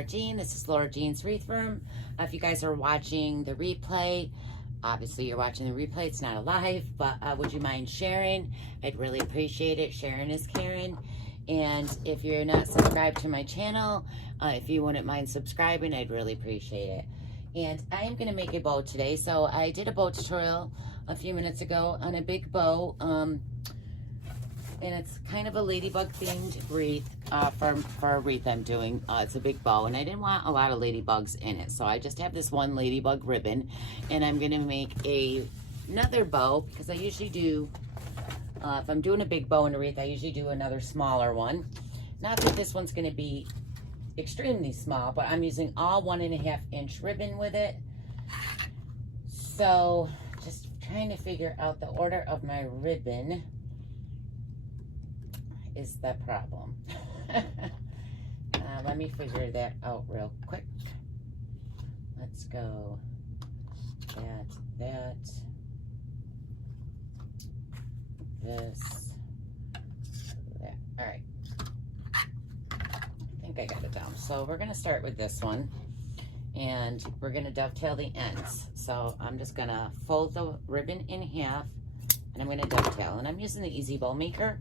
Laura Jean. This is Laura Jean's Wreath Room. If you guys are watching the replay, obviously you're watching the replay, it's not a live, but would you mind sharing? I'd really appreciate it. Sharing is caring. And if you're not subscribed to my channel, if you wouldn't mind subscribing, I'd really appreciate it. And I am going to make a bow today. So I did a bow tutorial a few minutes ago on a big bow. And it's kind of a ladybug themed wreath for a wreath I'm doing. It's a big bow, and I didn't want a lot of ladybugs in it, so I just have this one ladybug ribbon, and I'm gonna make another bow because I usually do, if I'm doing a big bow in a wreath, I usually do another smaller one. Not that this one's gonna be extremely small, but I'm using all 1.5 inch ribbon with it. So just trying to figure out the order of my ribbon is the problem. Let me figure that out real quick. Let's go that, this, that. All right. I think I got it down. So we're gonna start with this one, and we're gonna dovetail the ends. So I'm just gonna fold the ribbon in half, and I'm gonna dovetail. And I'm using the Easy Bow Maker.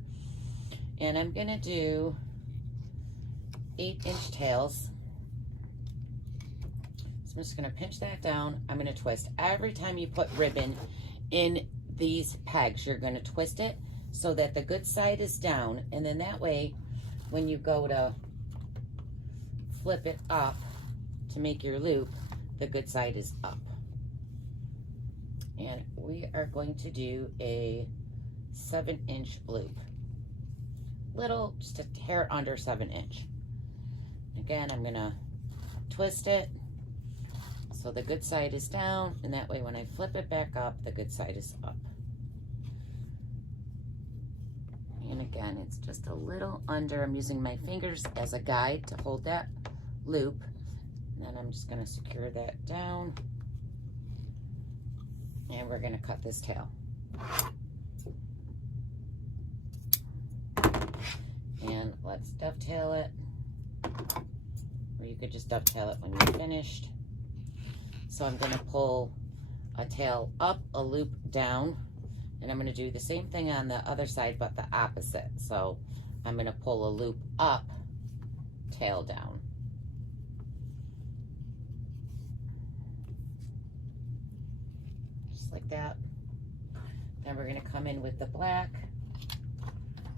And I'm gonna do 8-inch tails. So I'm just gonna pinch that down. I'm gonna twist. Every time you put ribbon in these pegs, you're gonna twist it so that the good side is down. And then that way, when you go to flip it up to make your loop, the good side is up. And we are going to do a 7-inch loop. Little, just a hair under 7-inch. Again, I'm gonna twist it so the good side is down, and that way when I flip it back up, the good side is up. And again, it's just a little under. I'm using my fingers as a guide to hold that loop, and then I'm just gonna secure that down, and we're gonna cut this tail. And let's dovetail it, or you could just dovetail it when you're finished. So I'm going to pull a tail up, a loop down, and I'm going to do the same thing on the other side, but the opposite. So I'm going to pull a loop up, tail down. Just like that. Then we're going to come in with the black.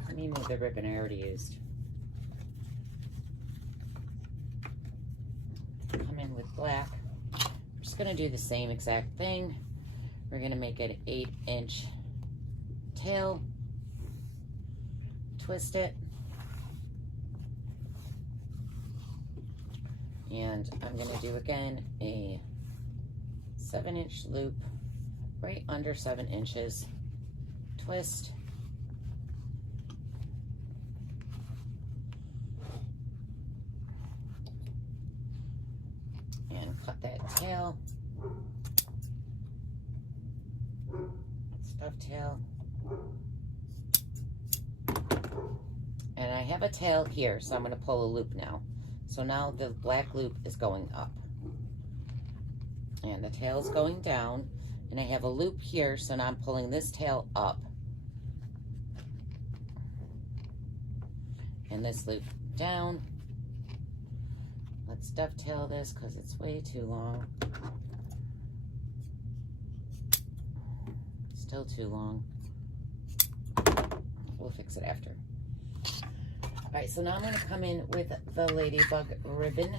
Let me move the ribbon I already used. Come in with black. We're just gonna do the same exact thing. We're gonna make it an 8-inch tail. Twist it. And I'm gonna do again a 7-inch loop right under 7 inches. Twist. Cut that tail, stuff tail, and I have a tail here, so I'm going to pull a loop now. So now the black loop is going up, and the tail is going down, and I have a loop here, so now I'm pulling this tail up, and this loop down. Let's dovetail this because it's way too long. Still too long. We'll fix it after. All right, so now I'm going to come in with the ladybug ribbon.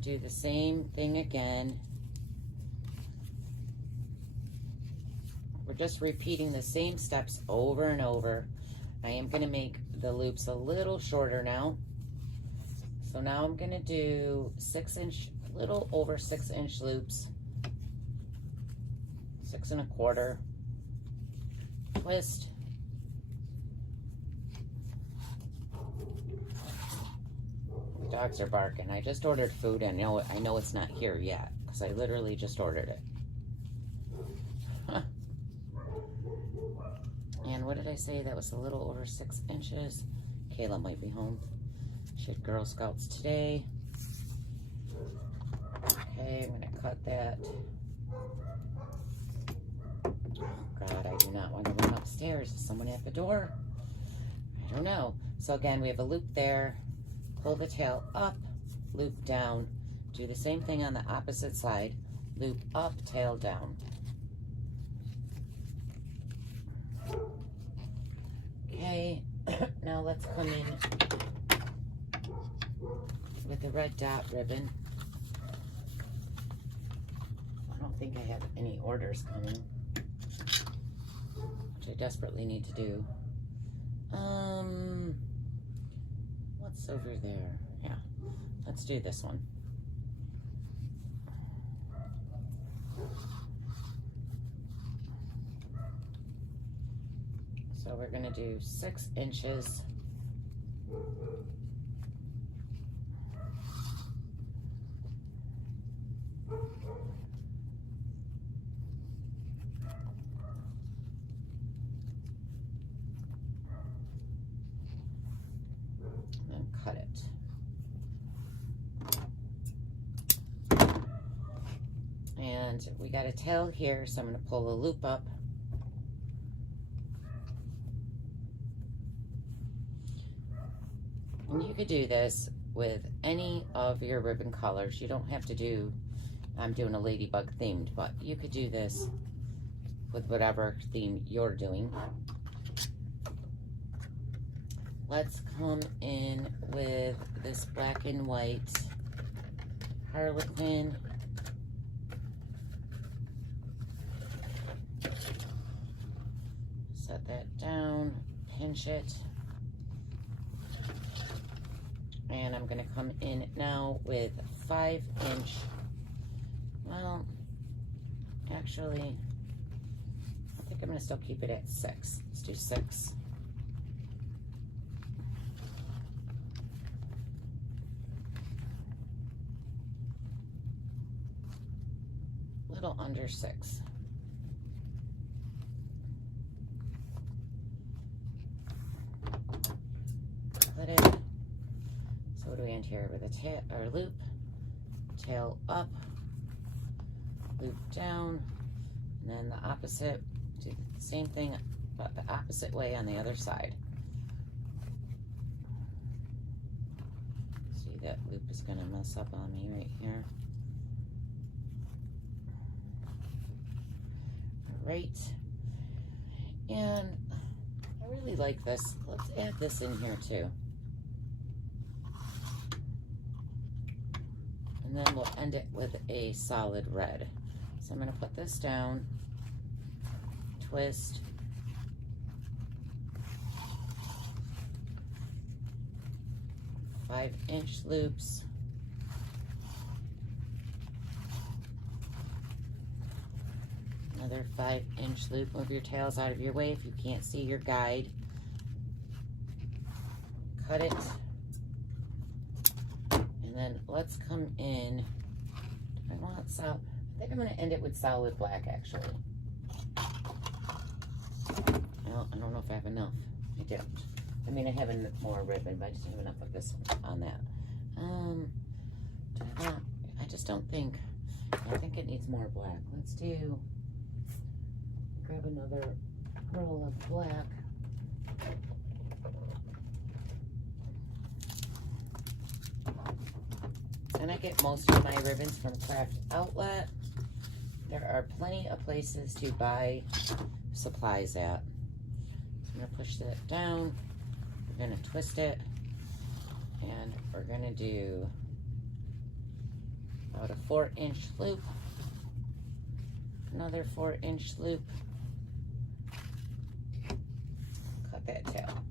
Do the same thing again. We're just repeating the same steps over and over. I am going to make the loops a little shorter now. So now I'm gonna do 6-inch, little over 6-inch loops, 6 1/4, twist, the dogs are barking. I just ordered food, and I know it's not here yet because I literally just ordered it. And what did I say? That was a little over 6 inches. Kayla might be home. Shit Girl Scouts today. Okay, I'm gonna cut that. Oh God, I do not want to run upstairs. Is someone at the door? I don't know. So again, we have a loop there. Pull the tail up, loop down. Do the same thing on the opposite side. Loop up, tail down. Okay, now let's come in with the red dot ribbon. I don't think I have any orders coming, which I desperately need to do. What's over there? Yeah, let's do this one. So we're gonna do 6 inches. And cut it. And we got a tail here, so I'm gonna pull a loop up. And you could do this with any of your ribbon colors. You don't have to do, I'm doing a ladybug themed, but you could do this with whatever theme you're doing. Let's come in with this black and white Harlequin. Set that down, pinch it. And I'm going to come in now with 5-inch, well, actually, I think I'm going to still keep it at 6. Let's do 6. Little under 6. Put it. So what do we end here with a tail or loop, tail up, loop down, and then the opposite. Do the same thing, but the opposite way on the other side. See, that loop is going to mess up on me right here. All right, and I really like this. Let's add this in here too. And then we'll end it with a solid red. So I'm going to put this down, twist, five-inch loops, another 5-inch loop. Move your tails out of your way if you can't see your guide. Cut it. And then let's come in. I want solid. I think I'm going to end it with solid black, actually. Well, I don't know if I have enough. I don't. I mean, I have more ribbon, but I just don't have enough of this on that. I just don't think. I think it needs more black. Let's do. Grab another roll of black. And I get most of my ribbons from Craft Outlet. There are plenty of places to buy supplies at. So I'm going to push that down. We're going to twist it. And we're going to do about a 4-inch loop. Another 4-inch loop. Cut that tail.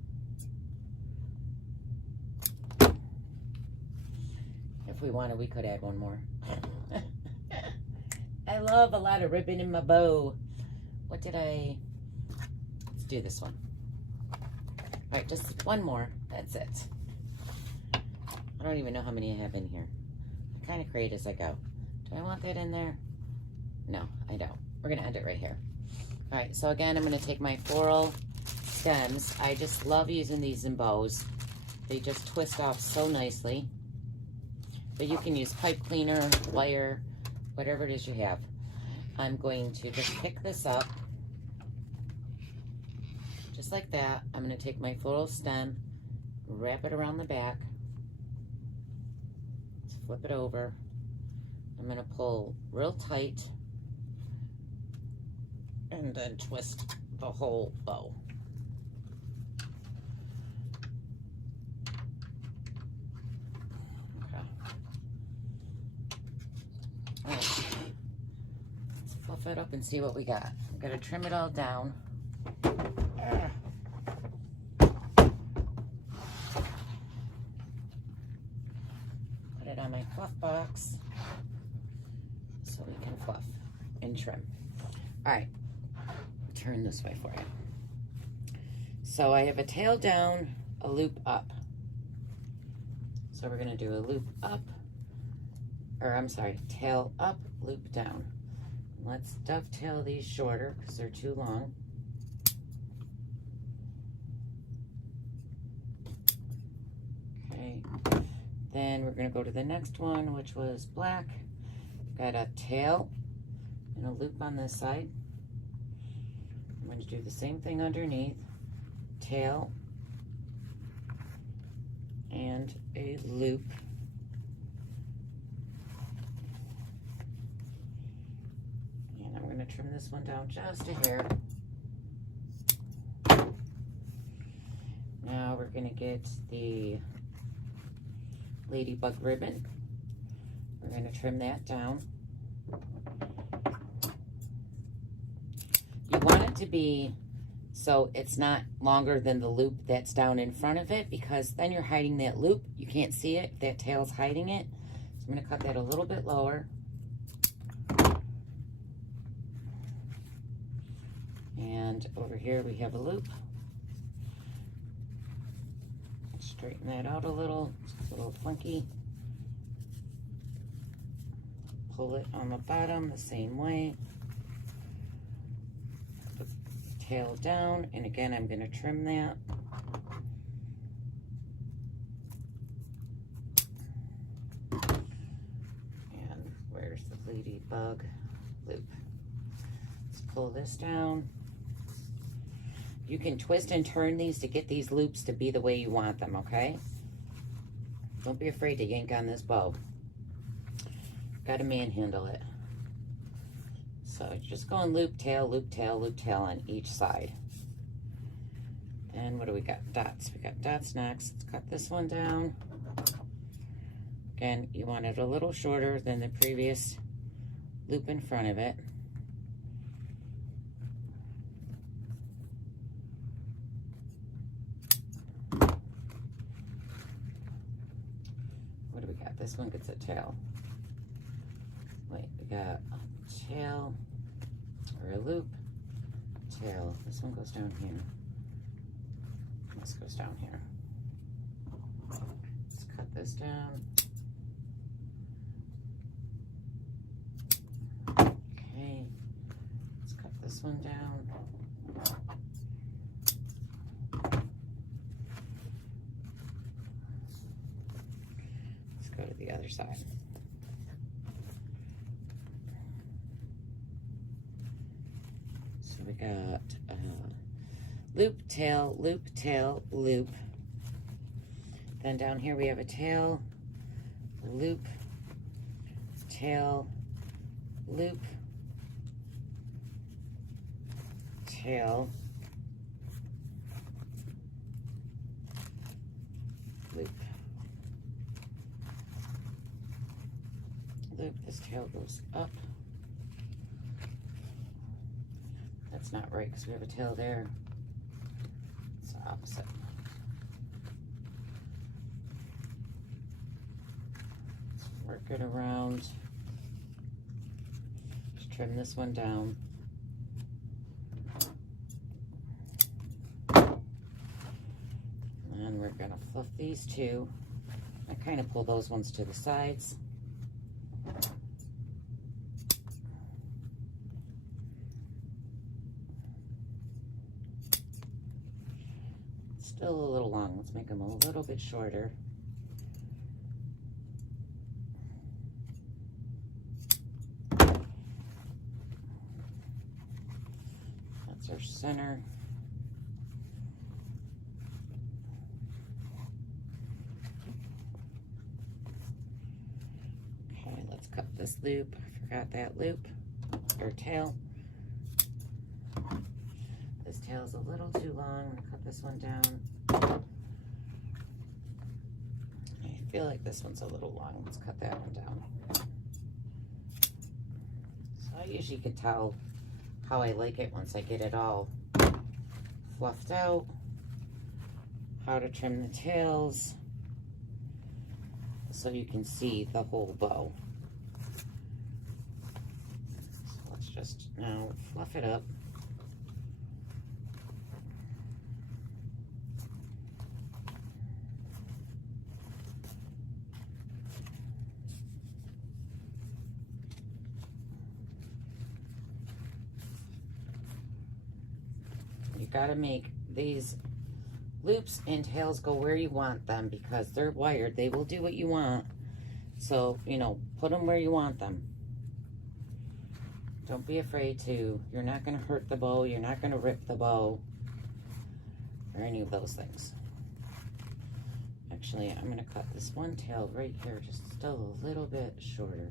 If we wanted, we could add one more. I love a lot of ribbon in my bow. What did I... Let's do this one. All right, just one more. That's it. I don't even know how many I have in here. I kind of create as I go. Do I want that in there? No, I don't. We're going to end it right here. All right, so again, I'm going to take my floral stems. I just love using these in bows. They just twist off so nicely. But you can use pipe cleaner, wire, whatever it is you have. I'm going to just pick this up, just like that. I'm going to take my photo stem, wrap it around the back, flip it over. I'm going to pull real tight and then twist the whole bow. Okay. All right. Let's fluff it up and see what we got. I'm going to trim it all down. Put it on my fluff box so we can fluff and trim. All right, turn this way for you. So I have a tail down, a loop up. So we're gonna do a loop up, or I'm sorry, tail up, loop down. Let's dovetail these shorter because they're too long. Okay, then we're gonna go to the next one, which was black. Got a tail and a loop on this side. I'm going to do the same thing underneath. Tail and a loop. And I'm going to trim this one down just a hair. Now we're going to get the ladybug ribbon. We're going to trim that down. You want it to be so it's not longer than the loop that's down in front of it, because then you're hiding that loop. You can't see it. That tail's hiding it. So I'm going to cut that a little bit lower. And over here we have a loop. Straighten that out a little. It's a little funky. Pull it on the bottom the same way. Put the tail down, and again I'm going to trim that. And where's the ladybug loop? Let's pull this down. You can twist and turn these to get these loops to be the way you want them, okay? Don't be afraid to yank on this bow. Got to manhandle it. So just going loop, tail, loop, tail, loop, tail on each side. And what do we got? Dots. We got dots next. Let's cut this one down. Again, you want it a little shorter than the previous loop in front of it. What do we got? This one gets a tail. Wait, we got a tail, or a loop, tail. This one goes down here. This goes down here. Let's cut this down. Okay, let's cut this one down. Let's go to the other side. We got loop, tail, loop, tail, loop. Then down here we have a tail, loop, tail, loop, tail, loop. Loop, this tail goes up. That's not right because we have a tail there. It's the opposite. Let's work it around. Just trim this one down. And we're going to fluff these two. I kind of pull those ones to the sides. Still a little long. Let's make them a little bit shorter. That's our center. Okay, let's cut this loop. I forgot that loop, or tail. This tail's a little too long. I'm gonna cut this one down. I feel like this one's a little long. Let's cut that one down. So I usually can tell how I like it once I get it all fluffed out, how to trim the tails, so you can see the whole bow. So let's just now fluff it up. You gotta make these loops and tails go where you want them, because they're wired. They will do what you want. So, you know, put them where you want them. Don't be afraid to. You're not gonna hurt the bow. You're not gonna rip the bow or any of those things. Actually, I'm gonna cut this one tail right here just still a little bit shorter.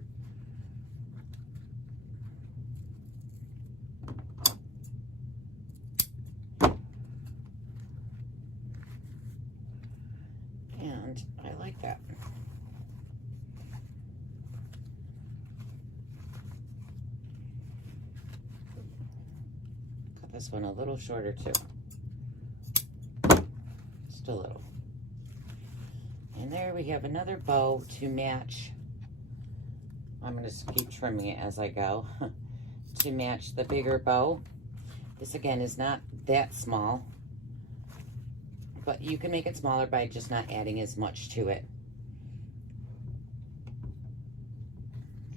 And I like that. Cut this one a little shorter too. Just a little. And there we have another bow to match. I'm going to keep trimming it as I go to match the bigger bow. This again is not that small, but you can make it smaller by just not adding as much to it.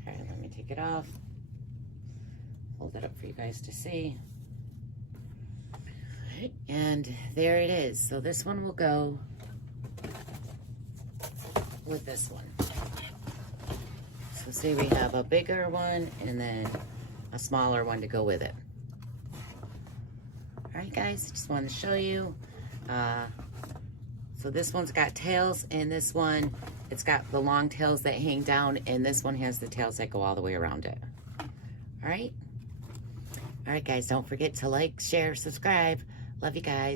Okay, let me take it off. Hold it up for you guys to see. And there it is. So this one will go with this one. So say we have a bigger one and then a smaller one to go with it. All right, guys, just wanted to show you. So this one's got tails, and this one, it's got the long tails that hang down, and this one has the tails that go all the way around it. All right? All right, guys, don't forget to like, share, subscribe. Love you guys.